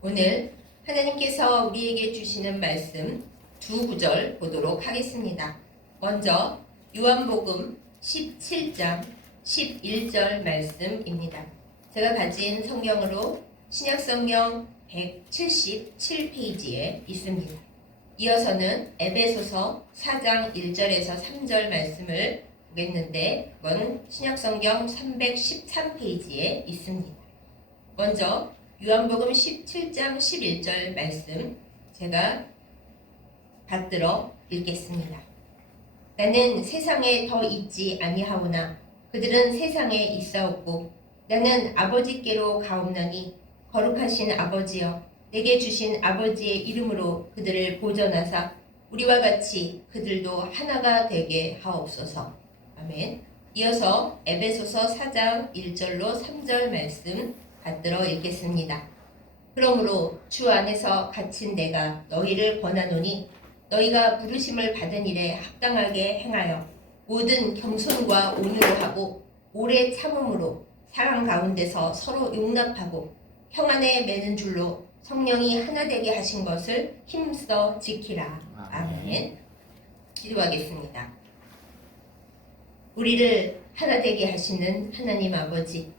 오늘 하나님께서 우리에게 주시는 말씀 두 구절 보도록 하겠습니다. 먼저 요한복음 17장 11절 말씀입니다. 제가 가진 성경으로 신약성경 177페이지에 있습니다. 이어서는 에베소서 4장 1절에서 3절 말씀을 보겠는데 그건 신약성경 313페이지에 있습니다. 먼저 요한복음 17장 11절 말씀 제가 받들어 읽겠습니다. 나는 세상에 더 있지 아니하오나 그들은 세상에 있사옵고 나는 아버지께로 가옵나니 거룩하신 아버지여 내게 주신 아버지의 이름으로 그들을 보전하사 우리와 같이 그들도 하나가 되게 하옵소서. 아멘. 이어서 에베소서 4장 1절로 3절 말씀 받들어 읽겠습니다. 그러므로 주 안에서 갇힌 내가 너희를 권하노니 너희가 부르심을 받은 일에 합당하게 행하여 모든 겸손과 온유로 하고 오래 참음으로 사랑 가운데서 서로 용납하고 평안에 매는 줄로 성령이 하나 되게 하신 것을 힘써 지키라. 아멘. 기도하겠습니다. 우리를 하나 되게 하시는 하나님 아버지,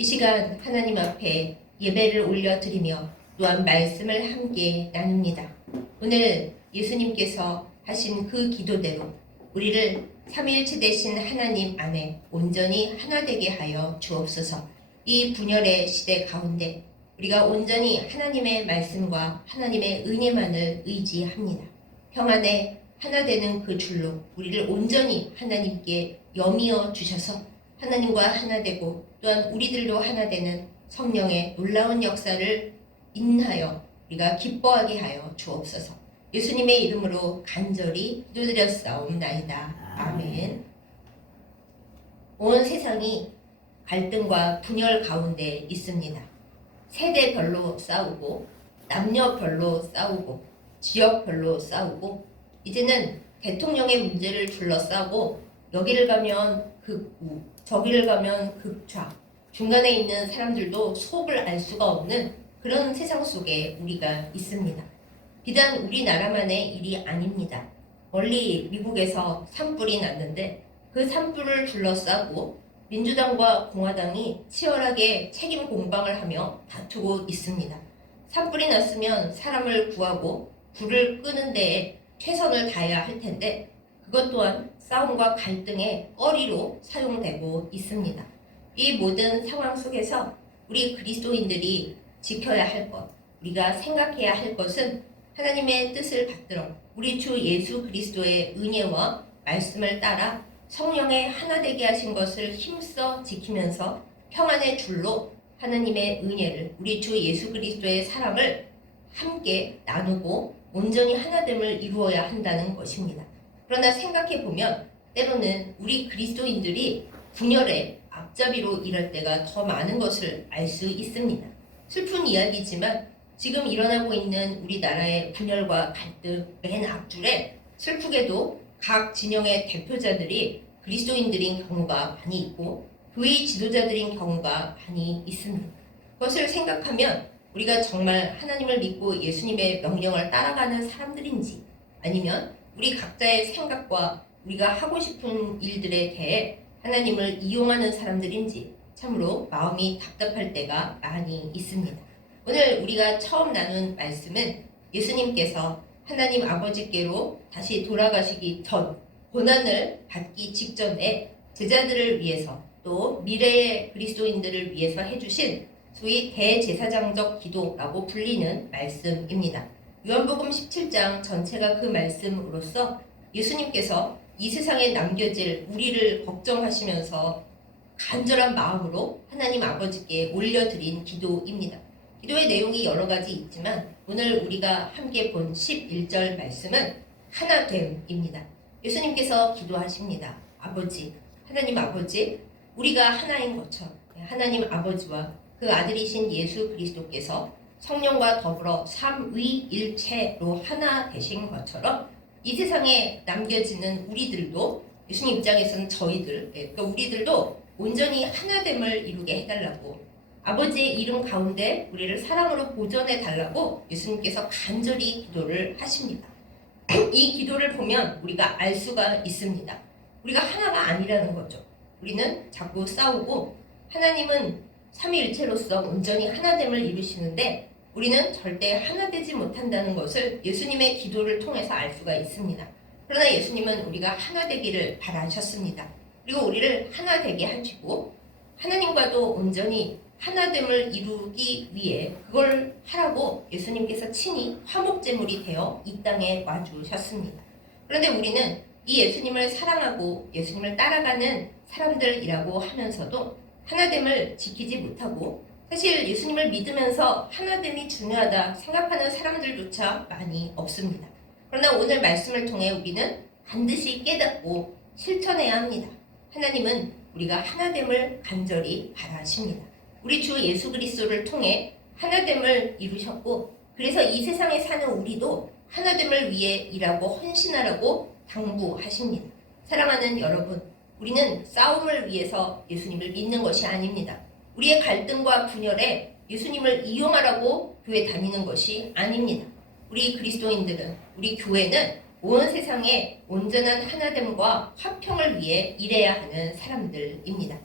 이 시간 하나님 앞에 예배를 올려드리며 또한 말씀을 함께 나눕니다. 오늘 예수님께서 하신 그 기도대로 우리를 삼위일체 되신 하나님 안에 온전히 하나 되게 하여 주옵소서. 이 분열의 시대 가운데 우리가 온전히 하나님의 말씀과 하나님의 은혜만을 의지합니다. 평안에 하나 되는 그 줄로 우리를 온전히 하나님께 여미어 주셔서 하나님과 하나 되고 또한 우리들도 하나 되는 성령의 놀라운 역사를 인하여 우리가 기뻐하게 하여 주옵소서. 예수님의 이름으로 간절히 기도드렸사옵나이다. 아멘. 온 세상이 갈등과 분열 가운데 있습니다. 세대별로 싸우고 남녀별로 싸우고 지역별로 싸우고 이제는 대통령의 문제를 둘러싸고 여기를 가면 극우, 저기를 가면 극좌, 중간에 있는 사람들도 속을 알 수가 없는 그런 세상 속에 우리가 있습니다. 비단 우리나라만의 일이 아닙니다. 멀리 미국에서 산불이 났는데 그 산불을 둘러싸고 민주당과 공화당이 치열하게 책임 공방을 하며 다투고 있습니다. 산불이 났으면 사람을 구하고 불을 끄는 데에 최선을 다해야 할 텐데 그것 또한 싸움과 갈등의 꺼리로 사용되고 있습니다. 이 모든 상황 속에서 우리 그리스도인들이 지켜야 할 것, 우리가 생각해야 할 것은 하나님의 뜻을 받들어 우리 주 예수 그리스도의 은혜와 말씀을 따라 성령의 하나 되게 하신 것을 힘써 지키면서 평안의 줄로 하나님의 은혜를 우리 주 예수 그리스도의 사랑을 함께 나누고 온전히 하나됨을 이루어야 한다는 것입니다. 그러나 생각해보면 때로는 우리 그리스도인들이 분열의 앞잡이로 일할 때가 더 많은 것을 알 수 있습니다. 슬픈 이야기지만 지금 일어나고 있는 우리나라의 분열과 갈등 맨 앞줄에 슬프게도 각 진영의 대표자들이 그리스도인들인 경우가 많이 있고 교회 지도자들인 경우가 많이 있습니다. 그것을 생각하면 우리가 정말 하나님을 믿고 예수님의 명령을 따라가는 사람들인지 아니면 우리 각자의 생각과 우리가 하고 싶은 일들에 대해 하나님을 이용하는 사람들인지 참으로 마음이 답답할 때가 많이 있습니다. 오늘 우리가 처음 나눈 말씀은 예수님께서 하나님 아버지께로 다시 돌아가시기 전 고난을 받기 직전에 제자들을 위해서 또 미래의 그리스도인들을 위해서 해주신 소위 대제사장적 기도라고 불리는 말씀입니다. 요한복음 17장 전체가 그 말씀으로서 예수님께서 이 세상에 남겨질 우리를 걱정하시면서 간절한 마음으로 하나님 아버지께 올려드린 기도입니다. 기도의 내용이 여러 가지 있지만 오늘 우리가 함께 본 11절 말씀은 하나됨입니다. 예수님께서 기도하십니다. 아버지, 하나님 아버지, 우리가 하나인 것처럼 하나님 아버지와 그 아들이신 예수 그리스도께서 성령과 더불어 삼위일체로 하나 되신 것처럼 이 세상에 남겨지는 우리들도 예수님 입장에서는 저희들, 그러니까 우리들도 온전히 하나됨을 이루게 해달라고 아버지의 이름 가운데 우리를 사랑으로 보존해 달라고 예수님께서 간절히 기도를 하십니다. 이 기도를 보면 우리가 알 수가 있습니다. 우리가 하나가 아니라는 거죠. 우리는 자꾸 싸우고 하나님은 삼위일체로서 온전히 하나됨을 이루시는데 우리는 절대 하나 되지 못한다는 것을 예수님의 기도를 통해서 알 수가 있습니다. 그러나 예수님은 우리가 하나 되기를 바라셨습니다. 그리고 우리를 하나 되게 하시고 하나님과도 온전히 하나됨을 이루기 위해 그걸 하라고 예수님께서 친히 화목제물이 되어 이 땅에 와주셨습니다. 그런데 우리는 이 예수님을 사랑하고 예수님을 따라가는 사람들이라고 하면서도 하나됨을 지키지 못하고 사실 예수님을 믿으면서 하나됨이 중요하다 생각하는 사람들조차 많이 없습니다. 그러나 오늘 말씀을 통해 우리는 반드시 깨닫고 실천해야 합니다. 하나님은 우리가 하나됨을 간절히 바라십니다. 우리 주 예수 그리스도를 통해 하나됨을 이루셨고 그래서 이 세상에 사는 우리도 하나됨을 위해 일하고 헌신하라고 당부하십니다. 사랑하는 여러분, 우리는 싸움을 위해서 예수님을 믿는 것이 아닙니다. 우리의 갈등과 분열에 예수님을 이용하라고 교회 다니는 것이 아닙니다. 우리 그리스도인들은, 우리 교회는 온 세상의 온전한 하나됨과 화평을 위해 일해야 하는 사람들입니다.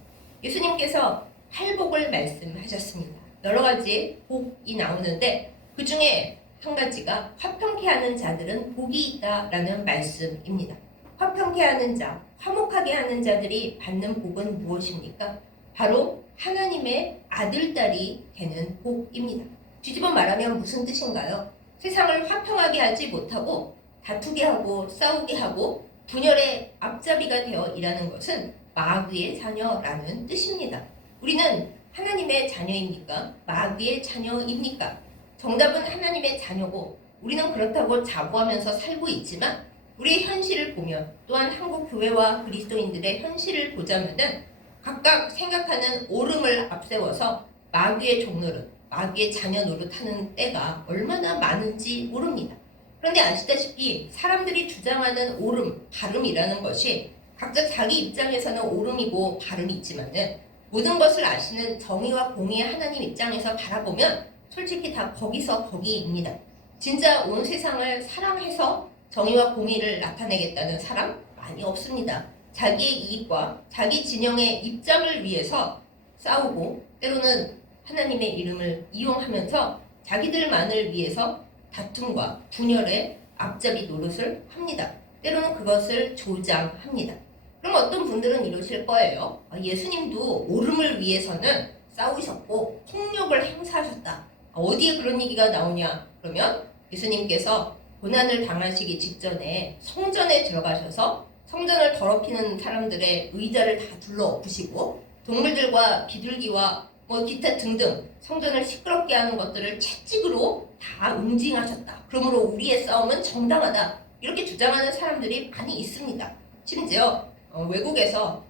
예수님께서 팔복을 말씀하셨습니다. 여러 가지 복이 나오는데 그 중에 한 가지가 화평케 하는 자들은 복이 있다라는 말씀입니다. 화평케 하는 자, 화목하게 하는 자들이 받는 복은 무엇입니까? 바로 하나님의 아들, 딸이 되는 복입니다. 뒤집어 말하면 무슨 뜻인가요? 세상을 화평하게 하지 못하고 다투게 하고 싸우게 하고 분열의 앞잡이가 되어 일하는 것은 마귀의 자녀라는 뜻입니다. 우리는 하나님의 자녀입니까? 마귀의 자녀입니까? 정답은 하나님의 자녀고 우리는 그렇다고 자부하면서 살고 있지만 우리의 현실을 보면 또한 한국 교회와 그리스도인들의 현실을 보자면은 각각 생각하는 옳음을 앞세워서 마귀의 종노릇, 마귀의 자녀 노릇하는 때가 얼마나 많은지 모릅니다. 그런데 아시다시피 사람들이 주장하는 옳음, 바름이라는 것이 각자 자기 입장에서는 옳음이고 바름이 있지만은 모든 것을 아시는 정의와 공의의 하나님 입장에서 바라보면 솔직히 다 거기서 거기입니다. 진짜 온 세상을 사랑해서 정의와 공의를 나타내겠다는 사람 많이 없습니다. 자기의 이익과 자기 진영의 입장을 위해서 싸우고 때로는 하나님의 이름을 이용하면서 자기들만을 위해서 다툼과 분열의 앞잡이 노릇을 합니다. 때로는 그것을 조장합니다. 그럼 어떤 분들은 이러실 거예요. 예수님도 옳음을 위해서는 싸우셨고 폭력을 행사하셨다. 어디에 그런 얘기가 나오냐? 그러면 예수님께서 고난을 당하시기 직전에 성전에 들어가셔서 성전을 더럽히는 사람들의 의자를 다 둘러 엎으시고 동물들과 비둘기와 기타 등등 성전을 시끄럽게 하는 것들을 채찍으로 다 응징하셨다. 그러므로 우리의 싸움은 정당하다. 이렇게 주장하는 사람들이 많이 있습니다. 심지어 외국에서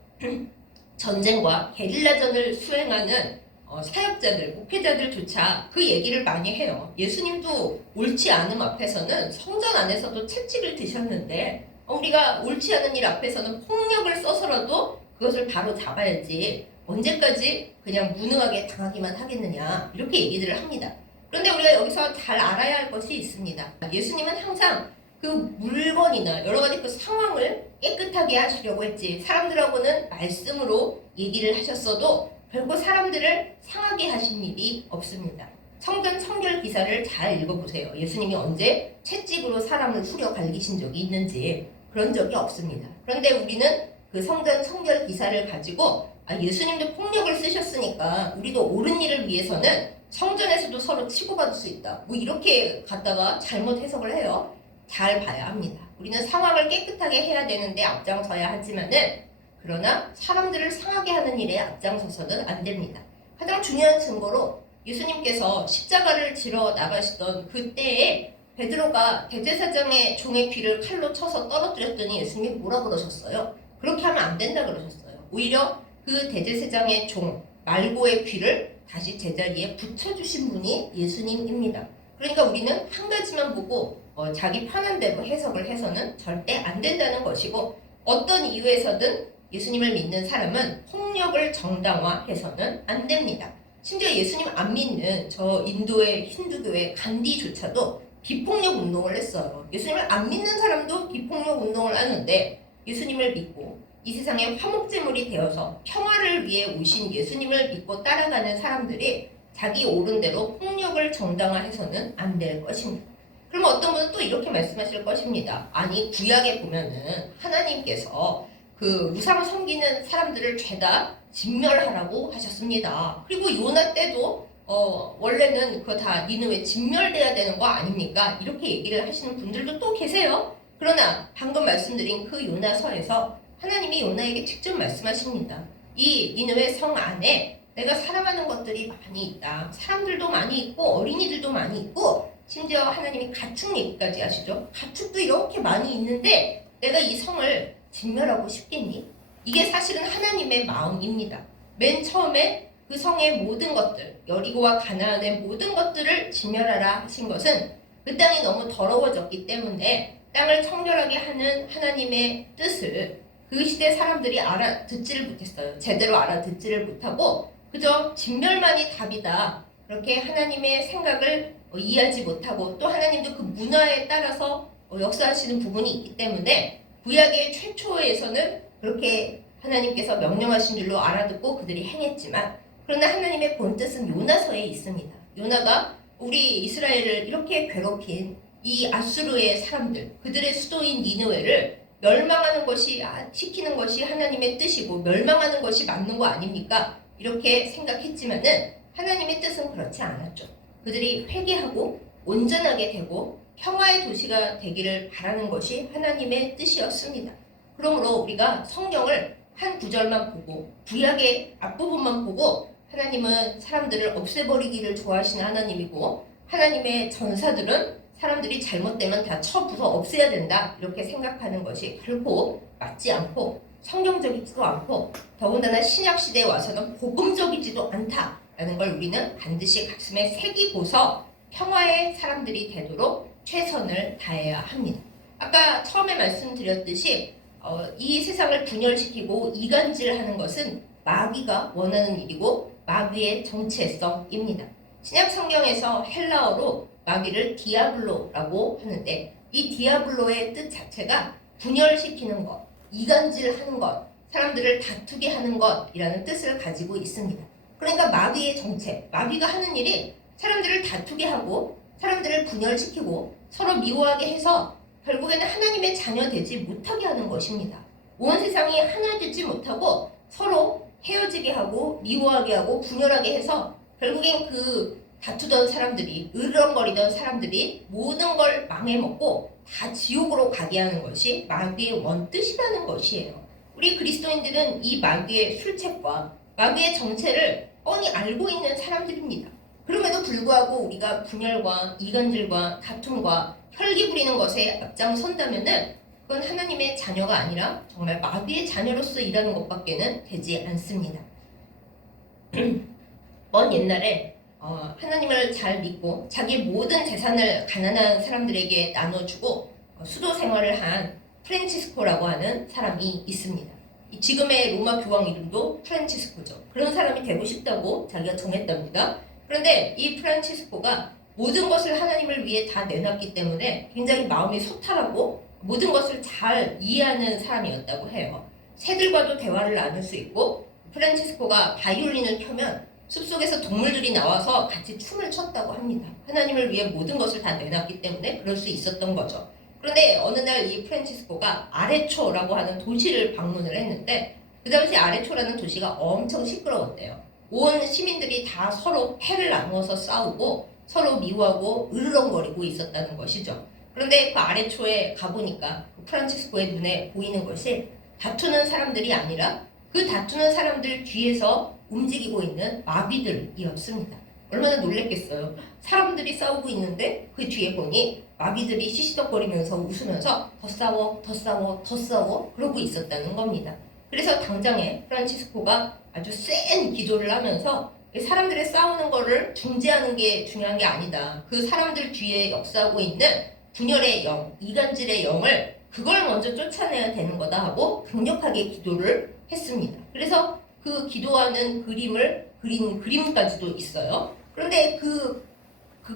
전쟁과 게릴라전을 수행하는 사역자들, 목회자들조차 그 얘기를 많이 해요. 예수님도 옳지 않음 앞에서는 성전 안에서도 채찍을 드셨는데 우리가 옳지 않은 일 앞에서는 폭력을 써서라도 그것을 바로 잡아야지 언제까지 그냥 무능하게 당하기만 하겠느냐 이렇게 얘기들을 합니다. 그런데 우리가 여기서 잘 알아야 할 것이 있습니다. 예수님은 항상 그 물건이나 여러 가지 그 상황을 깨끗하게 하시려고 했지 사람들하고는 말씀으로 얘기를 하셨어도 결국 사람들을 상하게 하신 일이 없습니다. 성전 성결 기사를 잘 읽어보세요. 예수님이 언제 채찍으로 사람을 후려 갈기신 적이 있는지 그런 적이 없습니다. 그런데 우리는 그 성전 성결 기사를 가지고 예수님도 폭력을 쓰셨으니까 우리도 옳은 일을 위해서는 성전에서도 서로 치고받을 수 있다. 이렇게 갖다가 잘못 해석을 해요. 잘 봐야 합니다. 우리는 상황을 깨끗하게 해야 되는데 앞장서야 하지만은 그러나 사람들을 상하게 하는 일에 앞장서서는 안 됩니다. 가장 중요한 증거로 예수님께서 십자가를 지러 나가시던 그때에 베드로가 대제사장의 종의 귀를 칼로 쳐서 떨어뜨렸더니 예수님이 뭐라 그러셨어요? 그렇게 하면 안 된다 그러셨어요. 오히려 그 대제사장의 종 말고의 귀를 다시 제자리에 붙여주신 분이 예수님입니다. 그러니까 우리는 한 가지만 보고 자기 편한 대로 해석을 해서는 절대 안 된다는 것이고 어떤 이유에서든 예수님을 믿는 사람은 폭력을 정당화해서는 안 됩니다. 심지어 예수님 안 믿는 저 인도의 힌두교의 간디조차도 비폭력 운동을 했어요. 예수님을 안 믿는 사람도 비폭력 운동을 하는데 예수님을 믿고 이 세상의 화목제물이 되어서 평화를 위해 오신 예수님을 믿고 따라가는 사람들이 자기 옳은 대로 폭력을 정당화해서는 안 될 것입니다. 그럼 어떤 분은 또 이렇게 말씀하실 것입니다. 아니 구약에 보면은 하나님께서 그 우상 섬기는 사람들을 죄다 진멸하라고 하셨습니다. 그리고 요나 때도 원래는 그거 다 니느웨 진멸돼야 되는 거 아닙니까? 이렇게 얘기를 하시는 분들도 또 계세요. 그러나 방금 말씀드린 그 요나서에서 하나님이 요나에게 직접 말씀하십니다. 이 니느웨 성 안에 내가 사랑하는 것들이 많이 있다. 사람들도 많이 있고 어린이들도 많이 있고 심지어 하나님이 가축 얘기까지 하시죠. 가축도 이렇게 많이 있는데 내가 이 성을 진멸하고 싶겠니? 이게 사실은 하나님의 마음입니다. 맨 처음에 그 성의 모든 것들, 여리고와 가나안의 모든 것들을 진멸하라 하신 것은 그 땅이 너무 더러워졌기 때문에 땅을 청결하게 하는 하나님의 뜻을 그 시대 사람들이 알아듣지를 못했어요. 제대로 알아듣지를 못하고 그저 진멸만이 답이다. 그렇게 하나님의 생각을 이해하지 못하고 또 하나님도 그 문화에 따라서 역사하시는 부분이 있기 때문에 구약의 최초에서는 그렇게 하나님께서 명령하신 줄로 알아듣고 그들이 행했지만 그러나 하나님의 본뜻은 요나서에 있습니다. 요나가 우리 이스라엘을 이렇게 괴롭힌 이 아수르의 사람들, 그들의 수도인 니느웨를 멸망하는 것이 시키는 것이 하나님의 뜻이고 멸망하는 것이 맞는 거 아닙니까? 이렇게 생각했지만은 하나님의 뜻은 그렇지 않았죠. 그들이 회개하고 온전하게 되고 평화의 도시가 되기를 바라는 것이 하나님의 뜻이었습니다. 그러므로 우리가 성경을 한 구절만 보고 구약의 앞부분만 보고 하나님은 사람들을 없애버리기를 좋아하시는 하나님이고 하나님의 전사들은 사람들이 잘못되면 다 쳐부숴 없애야 된다 이렇게 생각하는 것이 결코 맞지 않고 성경적이지도 않고 더군다나 신약시대에 와서는 복음적이지도 않다라는 걸 우리는 반드시 가슴에 새기고서 평화의 사람들이 되도록 최선을 다해야 합니다. 아까 처음에 말씀드렸듯이 이 세상을 분열시키고 이간질하는 것은 마귀가 원하는 일이고 마귀의 정체성입니다. 신약 성경에서 헬라어로 마귀를 디아블로라고 하는데 이 디아블로의 뜻 자체가 분열시키는 것, 이간질하는 것, 사람들을 다투게 하는 것이라는 뜻을 가지고 있습니다. 그러니까 마귀의 정체, 마귀가 하는 일이 사람들을 다투게 하고 사람들을 분열시키고 서로 미워하게 해서 결국에는 하나님의 자녀 되지 못하게 하는 것입니다. 온 세상이 하나 되지 못하고 서로 헤어지게 하고 미워하게 하고 분열하게 해서 결국엔 그 다투던 사람들이 으르렁거리던 사람들이 모든 걸 망해먹고 다 지옥으로 가게 하는 것이 마귀의 원뜻이라는 것이에요. 우리 그리스도인들은 이 마귀의 술책과 마귀의 정체를 뻔히 알고 있는 사람들입니다. 그럼에도 불구하고 우리가 분열과 이간질과 다툼과 혈기 부리는 것에 앞장선다면은 그건 하나님의 자녀가 아니라 정말 마귀의 자녀로서 일하는 것밖에는 되지 않습니다. 먼 옛날에 하나님을 잘 믿고 자기 모든 재산을 가난한 사람들에게 나눠주고 수도 생활을 한 프란치스코라고 하는 사람이 있습니다. 지금의 로마 교황 이름도 프란치스코죠. 그런 사람이 되고 싶다고 자기가 정했답니다. 그런데 이 프란치스코가 모든 것을 하나님을 위해 다 내놨기 때문에 굉장히 마음이 소탈하고 모든 것을 잘 이해하는 사람이었다고 해요. 새들과도 대화를 나눌 수 있고 프란치스코가 바이올린을 켜면 숲속에서 동물들이 나와서 같이 춤을 췄다고 합니다. 하나님을 위해 모든 것을 다 내놨기 때문에 그럴 수 있었던 거죠. 그런데 어느 날 이 프란치스코가 아레초라고 하는 도시를 방문을 했는데 그 당시 아레초라는 도시가 엄청 시끄러웠대요. 온 시민들이 다 서로 패를 나누어서 싸우고 서로 미워하고 으르렁거리고 있었다는 것이죠. 그런데 그 아래초에 가보니까 그 프란치스코의 눈에 보이는 것이 다투는 사람들이 아니라 그 다투는 사람들 뒤에서 움직이고 있는 마귀들이었습니다. 얼마나 놀랬겠어요. 사람들이 싸우고 있는데 그 뒤에 보니 마귀들이 시시덕거리면서 웃으면서 더 싸워, 더 싸워, 더 싸워 그러고 있었다는 겁니다. 그래서 당장에 프란치스코가 아주 센 기도를 하면서 사람들의 싸우는 거를 중재하는 게 중요한 게 아니다. 그 사람들 뒤에 역사하고 있는 분열의 영, 이간질의 영을 그걸 먼저 쫓아내야 되는 거다 하고 강력하게 기도를 했습니다. 그래서 그 기도하는 그림을 그린 그림까지도 있어요. 그런데 그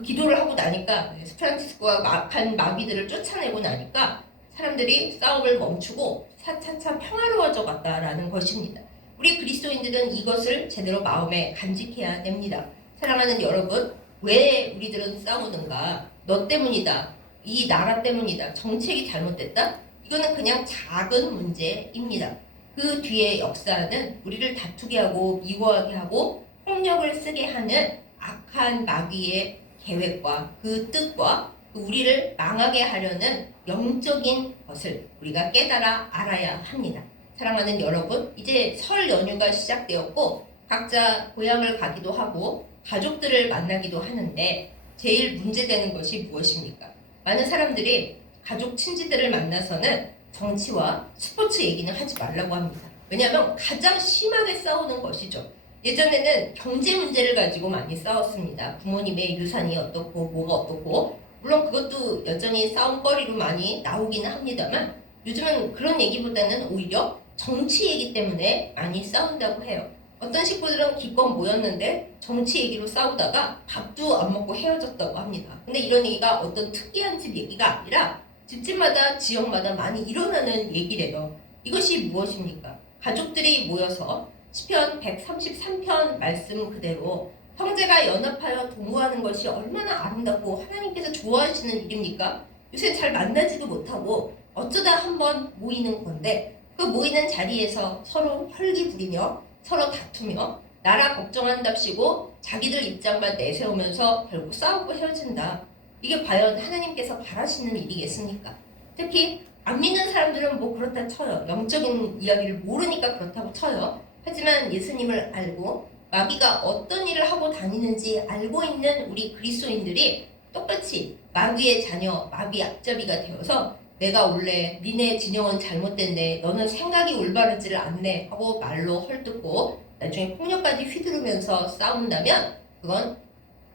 기도를 하고 나니까 프란치스코가 악한 마귀들을 쫓아내고 나니까 사람들이 싸움을 멈추고 차차차 평화로워져 갔다라는 것입니다. 우리 그리스도인들은 이것을 제대로 마음에 간직해야 됩니다. 사랑하는 여러분, 왜 우리들은 싸우는가? 너 때문이다. 이 나라 때문이다. 정책이 잘못됐다? 이거는 그냥 작은 문제입니다. 그 뒤에 역사는 우리를 다투게 하고 미워하게 하고 폭력을 쓰게 하는 악한 마귀의 계획과 그 뜻과 우리를 망하게 하려는 영적인 것을 우리가 깨달아 알아야 합니다. 사랑하는 여러분, 이제 설 연휴가 시작되었고 각자 고향을 가기도 하고 가족들을 만나기도 하는데 제일 문제되는 것이 무엇입니까? 많은 사람들이 가족 친지들을 만나서는 정치와 스포츠 얘기는 하지 말라고 합니다. 왜냐하면 가장 심하게 싸우는 것이죠. 예전에는 경제 문제를 가지고 많이 싸웠습니다. 부모님의 유산이 어떻고 뭐가 어떻고 물론 그것도 여전히 싸움거리로 많이 나오기는 합니다만 요즘은 그런 얘기보다는 오히려 정치 얘기 때문에 많이 싸운다고 해요. 어떤 식구들은 기껏 모였는데 정치 얘기로 싸우다가 밥도 안 먹고 헤어졌다고 합니다. 근데 이런 얘기가 어떤 특이한 집 얘기가 아니라 집집마다 지역마다 많이 일어나는 얘기래요. 이것이 무엇입니까? 가족들이 모여서 시편 133편 말씀 그대로 형제가 연합하여 동무하는 것이 얼마나 아름답고 하나님께서 좋아하시는 일입니까? 요새 잘 만나지도 못하고 어쩌다 한번 모이는 건데 그 모이는 자리에서 서로 혈기 부리며 서로 다투며 나라 걱정한답시고 자기들 입장만 내세우면서 결국 싸우고 헤어진다. 이게 과연 하나님께서 바라시는 일이겠습니까? 특히 안 믿는 사람들은 뭐 그렇다 쳐요. 영적인 이야기를 모르니까 그렇다고 쳐요. 하지만 예수님을 알고 마귀가 어떤 일을 하고 다니는지 알고 있는 우리 그리스도인들이 똑같이 마귀의 자녀, 마귀 앞잡이가 되어서 내가 원래 니네 진영은 잘못됐네, 너는 생각이 올바르지를 않네 하고 말로 헐뜯고 나중에 폭력까지 휘두르면서 싸운다면 그건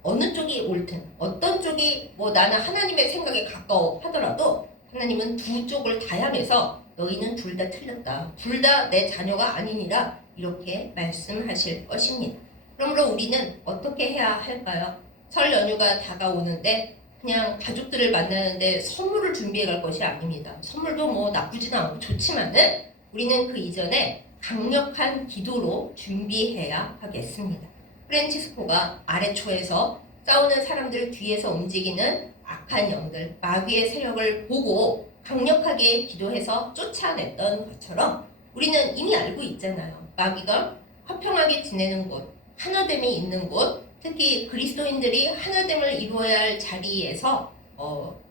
어느 쪽이 옳든 어떤 쪽이 뭐 나는 하나님의 생각에 가까워 하더라도 하나님은 두 쪽을 다 향해서 너희는 둘 다 틀렸다. 둘 다 내 자녀가 아니니라 이렇게 말씀하실 것입니다. 그러므로 우리는 어떻게 해야 할까요? 설 연휴가 다가오는데 그냥 가족들을 만나는데 선물을 준비해 갈 것이 아닙니다. 선물도 뭐 나쁘지는 않고 좋지만은 우리는 그 이전에 강력한 기도로 준비해야 하겠습니다. 프란치스코가 아래초에서 싸우는 사람들 뒤에서 움직이는 악한 영들, 마귀의 세력을 보고 강력하게 기도해서 쫓아냈던 것처럼 우리는 이미 알고 있잖아요. 마귀가 화평하게 지내는 곳, 하나됨이 있는 곳, 특히 그리스도인들이 하나됨을 이루어야 할 자리에서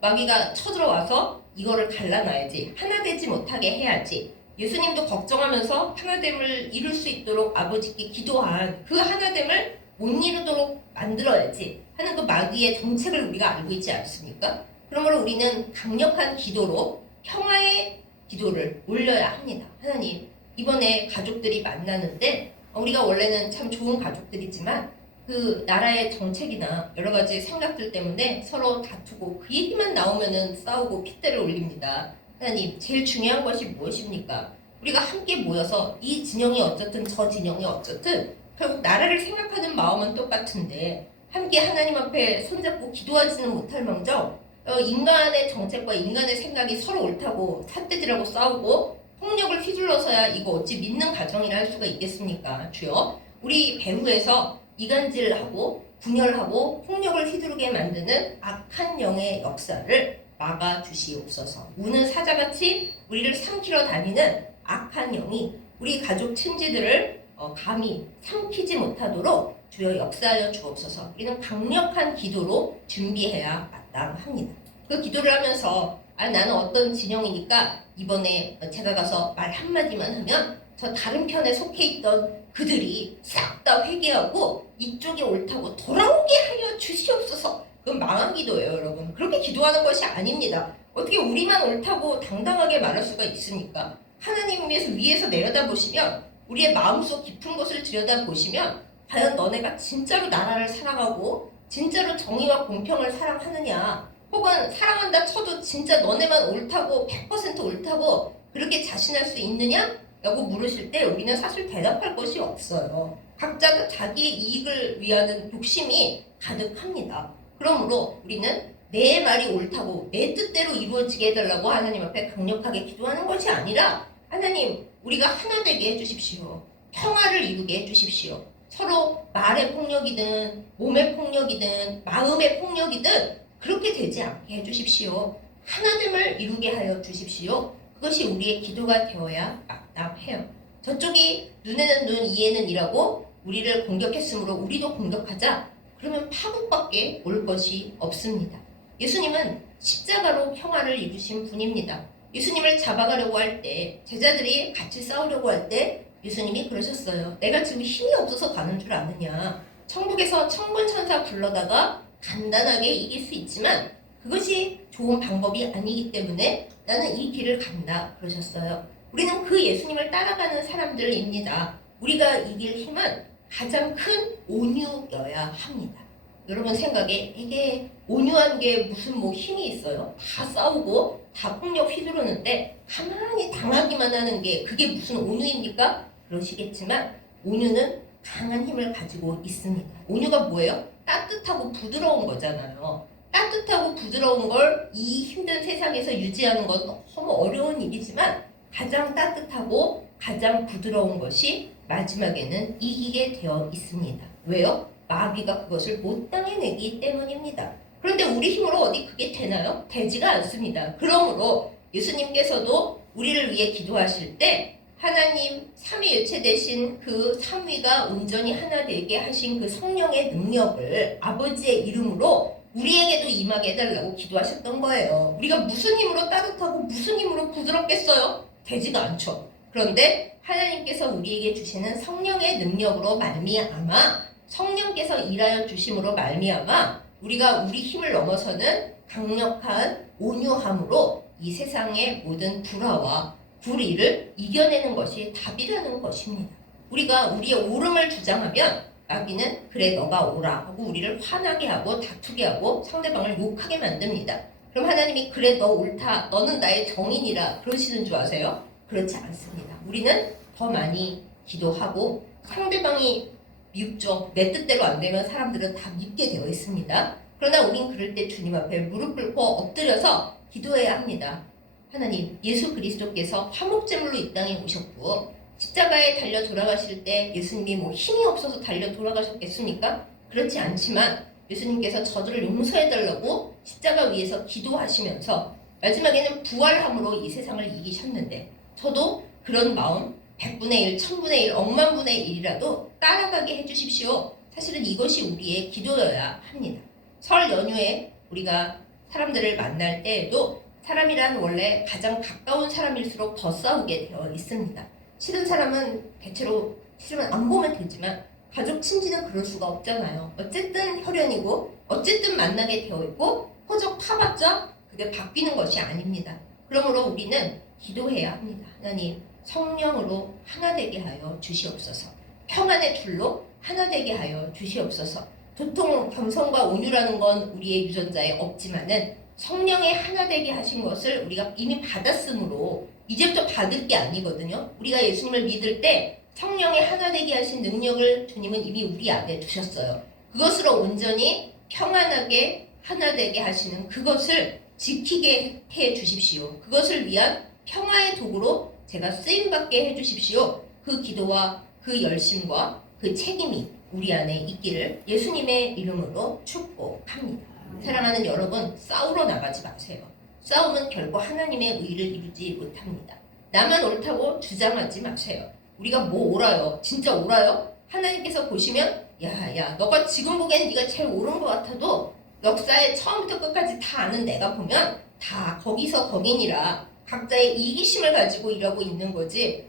마귀가 쳐들어와서 이거를 갈라놔야지, 하나되지 못하게 해야지. 예수님도 걱정하면서 하나됨을 이룰 수 있도록 아버지께 기도한 그 하나됨을 못 이루도록 만들어야지 하는 그 마귀의 정책을 우리가 알고 있지 않습니까? 그러므로 우리는 강력한 기도로 평화의 기도를 올려야 합니다. 하나님, 이번에 가족들이 만나는데 우리가 원래는 참 좋은 가족들이지만 그 나라의 정책이나 여러 가지 생각들 때문에 서로 다투고 그 얘기만 나오면은 싸우고 핏대를 올립니다. 하나님, 제일 중요한 것이 무엇입니까? 우리가 함께 모여서 이 진영이 어쨌든 저 진영이 어쨌든 결국 나라를 생각하는 마음은 똑같은데 함께 하나님 앞에 손잡고 기도하지는 못할 망정 인간의 정책과 인간의 생각이 서로 옳다고 삿대질하고 싸우고 폭력을 휘둘러서야 이거 어찌 믿는 가정이라 할 수가 있겠습니까? 주여, 우리 배후에서 이간질하고 분열하고 폭력을 휘두르게 만드는 악한 영의 역사를 막아주시옵소서. 우는 사자같이 우리를 삼키러 다니는 악한 영이 우리 가족 친지들을 감히 삼키지 못하도록 주여 역사하여 주옵소서. 우리는 강력한 기도로 준비해야 마땅합니다. 그 기도를 하면서 나는 어떤 진영이니까 이번에 제가 가서 말 한마디만 하면 저 다른 편에 속해 있던 그들이 싹 다 회개하고 이쪽이 옳다고 돌아오게 하여 주시옵소서. 그건 망한 기도예요, 여러분. 그렇게 기도하는 것이 아닙니다. 어떻게 우리만 옳다고 당당하게 말할 수가 있습니까? 하나님께서 위에서 내려다보시면 우리의 마음속 깊은 곳을 들여다보시면 과연 너네가 진짜로 나라를 사랑하고 진짜로 정의와 공평을 사랑하느냐, 혹은 사랑한다 쳐도 진짜 너네만 옳다고 100% 옳다고 그렇게 자신할 수 있느냐? 라고 물으실 때 우리는 사실 대답할 것이 없어요. 각자가 자기의 이익을 위하는 욕심이 가득합니다. 그러므로 우리는 내 말이 옳다고 내 뜻대로 이루어지게 해달라고 하나님 앞에 강력하게 기도하는 것이 아니라 하나님 우리가 하나 되게 해주십시오. 평화를 이루게 해주십시오. 서로 말의 폭력이든 몸의 폭력이든 마음의 폭력이든 그렇게 되지 않게 해주십시오. 하나됨을 이루게 하여 주십시오. 그것이 우리의 기도가 되어야 마땅해요. 저쪽이 눈에는 눈, 이에는 이라고 우리를 공격했으므로 우리도 공격하자. 그러면 파국밖에 올 것이 없습니다. 예수님은 십자가로 평화를 이루신 분입니다. 예수님을 잡아가려고 할 때, 제자들이 같이 싸우려고 할 때 예수님이 그러셨어요. 내가 지금 힘이 없어서 가는 줄 아느냐. 천국에서 천군천사 불러다가 간단하게 이길 수 있지만 그것이 좋은 방법이 아니기 때문에 나는 이 길을 간다 그러셨어요. 우리는 그 예수님을 따라가는 사람들입니다. 우리가 이길 힘은 가장 큰 온유여야 합니다. 여러분 생각에 이게 온유한 게 무슨 뭐 힘이 있어요? 다 싸우고 다 폭력 휘두르는데 가만히 당하기만 하는 게 그게 무슨 온유입니까? 그러시겠지만 온유는 강한 힘을 가지고 있습니다. 온유가 뭐예요? 따뜻하고 부드러운 거잖아요. 따뜻하고 부드러운 걸 이 힘든 세상에서 유지하는 건 너무 어려운 일이지만 가장 따뜻하고 가장 부드러운 것이 마지막에는 이기게 되어 있습니다. 왜요? 마귀가 그것을 못 당해내기 때문입니다. 그런데 우리 힘으로 어디 그게 되나요? 되지가 않습니다. 그러므로 예수님께서도 우리를 위해 기도하실 때 하나님 삼위일체 되신 그 삼위가 온전히 하나 되게 하신 그 성령의 능력을 아버지의 이름으로 우리에게도 임하게 해달라고 기도하셨던 거예요. 우리가 무슨 힘으로 따뜻하고 무슨 힘으로 부드럽겠어요? 되지가 않죠. 그런데 하나님께서 우리에게 주시는 성령의 능력으로 말미암아 성령께서 일하여 주심으로 말미암아 우리가 우리 힘을 넘어서는 강력한 온유함으로 이 세상의 모든 불화와 불의를 이겨내는 것이 답이라는 것입니다. 우리가 우리의 옳음을 주장하면 마귀는 그래 너가 옳아 하고 우리를 화나게 하고 다투게 하고 상대방을 욕하게 만듭니다. 그럼 하나님이 그래 너 옳다 너는 나의 정인이라 그러시는 줄 아세요? 그렇지 않습니다. 우리는 더 많이 기도하고 상대방이 밉죠. 내 뜻대로 안 되면 사람들은 다 밉게 되어 있습니다. 그러나 우린 그럴 때 주님 앞에 무릎 꿇고 엎드려서 기도해야 합니다. 하나님, 예수 그리스도께서 화목제물로 이 땅에 오셨고 십자가에 달려 돌아가실 때 예수님이 뭐 힘이 없어서 달려 돌아가셨겠습니까? 그렇지 않지만 예수님께서 저들을 용서해달라고 십자가 위에서 기도하시면서 마지막에는 부활함으로 이 세상을 이기셨는데 저도 그런 마음 100분의 1, 1000분의 1, 억만분의 1이라도 따라가게 해주십시오. 사실은 이것이 우리의 기도여야 합니다. 설 연휴에 우리가 사람들을 만날 때에도 사람이란 원래 가장 가까운 사람일수록 더 싸우게 되어 있습니다. 싫은 사람은 대체로 싫으면 안 보면 되지만 가족 친지는 그럴 수가 없잖아요. 어쨌든 혈연이고 어쨌든 만나게 되어 있고 허적 파봤자 그게 바뀌는 것이 아닙니다. 그러므로 우리는 기도해야 합니다. 하나님 성령으로 하나 되게 하여 주시옵소서. 평안의 줄로 하나 되게 하여 주시옵소서. 도통 겸손과 온유라는 건 우리의 유전자에 없지만은 성령의 하나 되게 하신 것을 우리가 이미 받았으므로 이제부터 받을 게 아니거든요. 우리가 예수님을 믿을 때 성령의 하나 되게 하신 능력을 주님은 이미 우리 안에 두셨어요. 그것으로 온전히 평안하게 하나 되게 하시는 그것을 지키게 해 주십시오. 그것을 위한 평화의 도구로 제가 쓰임받게 해 주십시오. 그 기도와 그 열심과 그 책임이 우리 안에 있기를 예수님의 이름으로 축복합니다. 사랑하는 여러분, 싸우러 나가지 마세요. 싸움은 결코 하나님의 의를 이루지 못합니다. 나만 옳다고 주장하지 마세요. 우리가 뭐 옳아요? 진짜 옳아요? 하나님께서 보시면 야, 너가 지금 보기엔 네가 제일 옳은 것 같아도 역사의 처음부터 끝까지 다 아는 내가 보면 다 거기서 거기니라 각자의 이기심을 가지고 일하고 있는 거지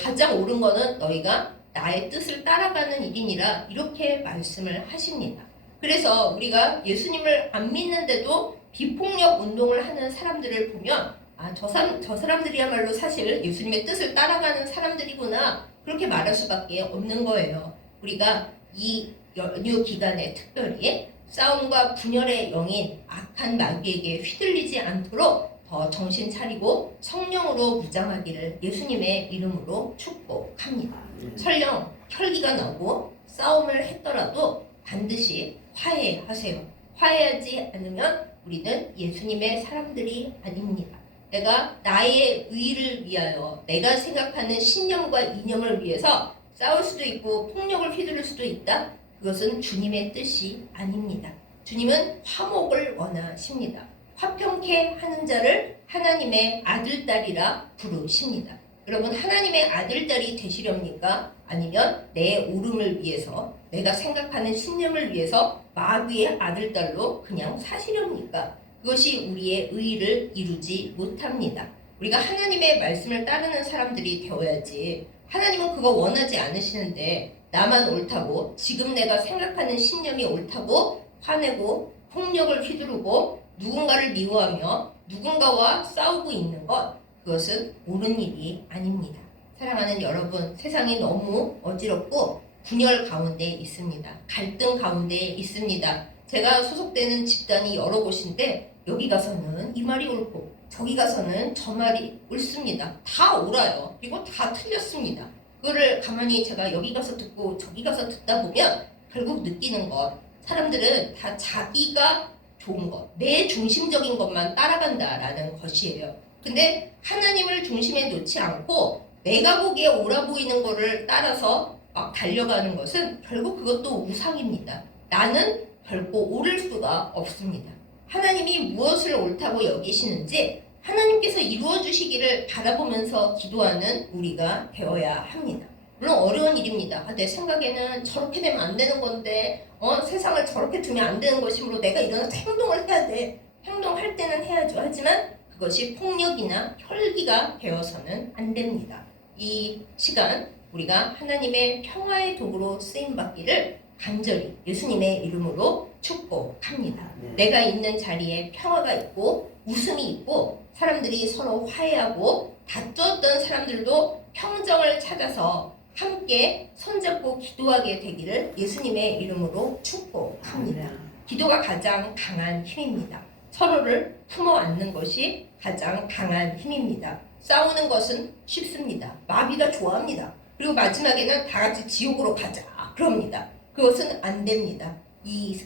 가장 옳은 거는 너희가 나의 뜻을 따라가는 일이니라 이렇게 말씀을 하십니다. 그래서 우리가 예수님을 안 믿는데도 비폭력 운동을 하는 사람들을 보면 저 사람들이야말로 사실 예수님의 뜻을 따라가는 사람들이구나 그렇게 말할 수밖에 없는 거예요. 우리가 이 연휴 기간에 특별히 싸움과 분열의 영인 악한 마귀에게 휘둘리지 않도록 더 정신 차리고 성령으로 무장하기를 예수님의 이름으로 축복합니다. 설령 혈기가 나고 싸움을 했더라도 반드시 화해하세요. 화해하지 않으면 우리는 예수님의 사람들이 아닙니다. 내가 나의 의를 위하여 내가 생각하는 신념과 이념을 위해서 싸울 수도 있고 폭력을 휘두를 수도 있다. 그것은 주님의 뜻이 아닙니다. 주님은 화목을 원하십니다. 화평케 하는 자를 하나님의 아들, 딸이라 부르십니다. 여러분, 하나님의 아들, 딸이 되시렵니까? 아니면 내 오름을 위해서, 내가 생각하는 신념을 위해서 마귀의 아들, 딸로 그냥 사시렵니까? 그것이 우리의 의를 이루지 못합니다. 우리가 하나님의 말씀을 따르는 사람들이 되어야지. 하나님은 그거 원하지 않으시는데 나만 옳다고, 지금 내가 생각하는 신념이 옳다고 화내고 폭력을 휘두르고 누군가를 미워하며 누군가와 싸우고 있는 것, 그것은 옳은 일이 아닙니다. 사랑하는 여러분, 세상이 너무 어지럽고 분열 가운데 있습니다. 갈등 가운데 있습니다. 제가 소속되는 집단이 여러 곳인데 여기 가서는 이 말이 옳고 저기 가서는 저 말이 옳습니다. 다 옳아요. 그리고 다 틀렸습니다. 그거를 가만히 제가 여기 가서 듣고 저기 가서 듣다 보면 결국 느끼는 것, 사람들은 다 자기가 좋은 것, 내 중심적인 것만 따라간다라는 것이에요. 근데 하나님을 중심에 놓지 않고 내가 보기에 옳아 보이는 거를 따라서 막 달려가는 것은 결국 그것도 우상입니다. 나는 결코 옳을 수가 없습니다. 하나님이 무엇을 옳다고 여기시는지 하나님께서 이루어 주시기를 바라보면서 기도하는 우리가 되어야 합니다. 물론 어려운 일입니다. 내 생각에는 저렇게 되면 안 되는 건데 세상을 저렇게 두면 안 되는 것이므로 내가 일어나서 행동을 해야 돼. 행동할 때는 해야죠. 하지만 그것이 폭력이나 혈기가 되어서는 안 됩니다. 이 시간 우리가 하나님의 평화의 도구로 쓰임받기를 간절히 예수님의 이름으로 축복합니다. 내가 있는 자리에 평화가 있고 웃음이 있고 사람들이 서로 화해하고 다투었던 사람들도 평정을 찾아서 함께 손잡고 기도하게 되기를 예수님의 이름으로 축복합니다. 기도가 가장 강한 힘입니다. 서로를 품어 안는 것이 가장 강한 힘입니다. 싸우는 것은 쉽습니다. 마귀가 좋아합니다. 그리고 마지막에는 다 같이 지옥으로 가자 그럽니다. 그것은 안 됩니다. 이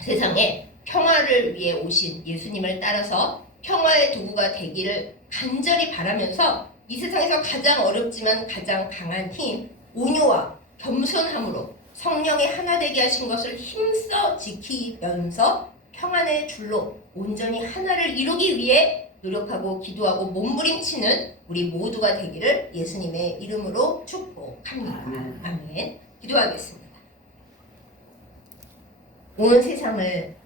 세상에 평화를 위해 오신 예수님을 따라서 평화의 도구가 되기를 간절히 바라면서 이 세상에서 가장 어렵지만 가장 강한 힘, 온유와 겸손함으로 성령의 하나 되게 하신 것을 힘써 지키면서 평안의 줄로 온전히 하나를 이루기 위해 노력하고 기도하고 몸부림치는 우리 모두가 되기를 예수님의 이름으로 축복합니다. 아멘. 기도하겠습니다. 온 세상을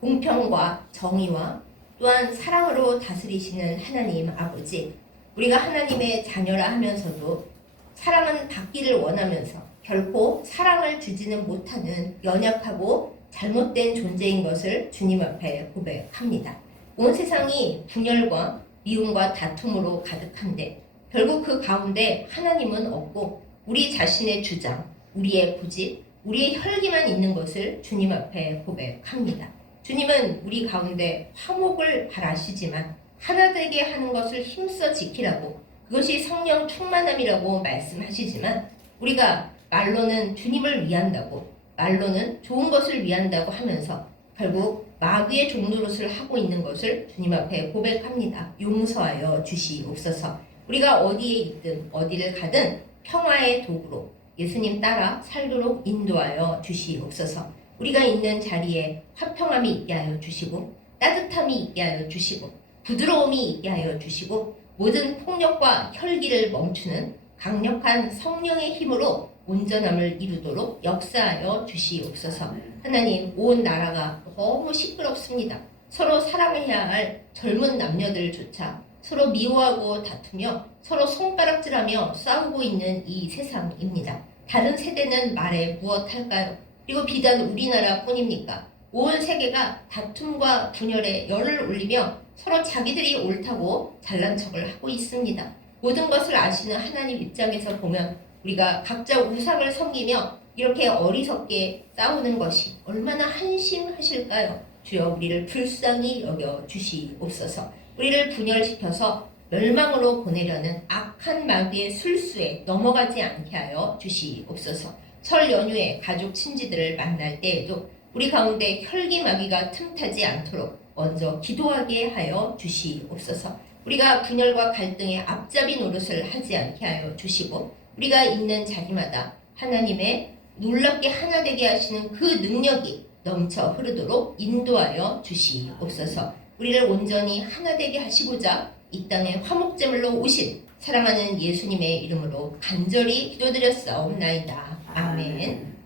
공평과 정의와 또한 사랑으로 다스리시는 하나님 아버지, 우리가 하나님의 자녀라 하면서도 사랑은 받기를 원하면서 결코 사랑을 주지는 못하는 연약하고 잘못된 존재인 것을 주님 앞에 고백합니다. 온 세상이 분열과 미움과 다툼으로 가득한데 결국 그 가운데 하나님은 없고 우리 자신의 주장, 우리의 고집, 우리의 혈기만 있는 것을 주님 앞에 고백합니다. 주님은 우리 가운데 화목을 바라시지만 하나 되게 하는 것을 힘써 지키라고, 그것이 성령 충만함이라고 말씀하시지만 우리가 말로는 주님을 위한다고, 말로는 좋은 것을 위한다고 하면서 결국 마귀의 종노릇을 하고 있는 것을 주님 앞에 고백합니다. 용서하여 주시옵소서. 우리가 어디에 있든 어디를 가든 평화의 도구로 예수님 따라 살도록 인도하여 주시옵소서. 우리가 있는 자리에 화평함이 있게 하여 주시고 따뜻함이 있게 하여 주시고 부드러움이 있게 하여 주시고 모든 폭력과 혈기를 멈추는 강력한 성령의 힘으로 온전함을 이루도록 역사하여 주시옵소서. 하나님, 온 나라가 너무 시끄럽습니다. 서로 사랑해야 할 젊은 남녀들조차 서로 미워하고 다투며 서로 손가락질하며 싸우고 있는 이 세상입니다. 다른 세대는 말해 무엇할까요? 그리고 비단 우리나라뿐입니까? 온 세계가 다툼과 분열에 열을 올리며 서로 자기들이 옳다고 잘난 척을 하고 있습니다. 모든 것을 아시는 하나님 입장에서 보면 우리가 각자 우상을 섬기며 이렇게 어리석게 싸우는 것이 얼마나 한심하실까요? 주여, 우리를 불쌍히 여겨 주시옵소서. 우리를 분열시켜서 멸망으로 보내려는 악한 마귀의 술수에 넘어가지 않게 하여 주시옵소서. 설 연휴에 가족 친지들을 만날 때에도 우리 가운데 혈기마귀가 틈타지 않도록 먼저 기도하게 하여 주시옵소서. 우리가 분열과 갈등의 앞잡이 노릇을 하지 않게 하여 주시고 우리가 있는 자리마다 하나님의 놀랍게 하나 되게 하시는 그 능력이 넘쳐 흐르도록 인도하여 주시옵소서. 우리를 온전히 하나 되게 하시고자 이 땅에 화목제물로 오신 사랑하는 예수님의 이름으로 간절히 기도드렸사옵나이다. 아멘.